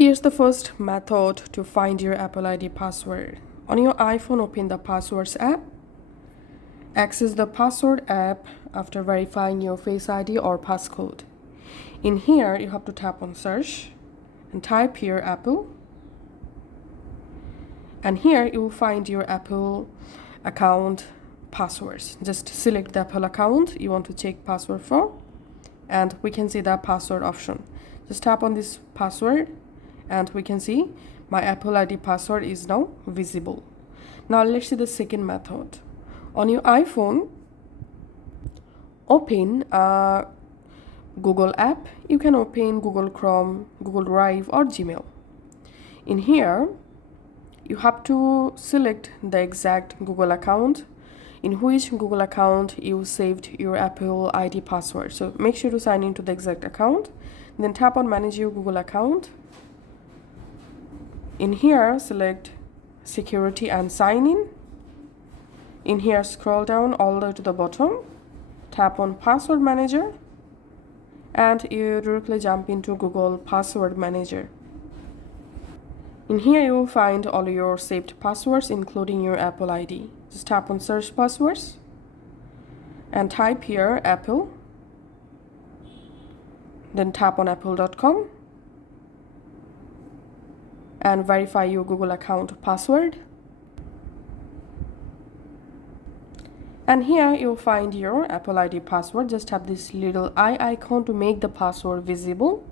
Here's the first method to find your Apple ID password. On your iPhone, open the Passwords app. Access the Password app after verifying your Face ID or passcode. In here, you have to tap on Search and type here Apple. And here you will find your Apple account passwords. Just select the Apple account you want to check password for, and we can see the password option. Just tap on this password and we can see my Apple ID password is now visible. Now let's see the second method. On your iPhone, open a Google app. You can open Google Chrome, Google Drive or Gmail. In here, you have to select the exact Google account in which Google account you saved your Apple ID password. So make sure to sign into the exact account. Then tap on Manage your Google account. In here, select Security and Sign In. In here, scroll down all the way to the bottom. Tap on Password Manager. And you directly jump into Google Password Manager. In here, you will find all your saved passwords, including your Apple ID. Just tap on Search Passwords and type here Apple. Then tap on apple.com and verify your Google account password. And here you'll find your Apple ID password. Just tap this little eye icon to make the password visible.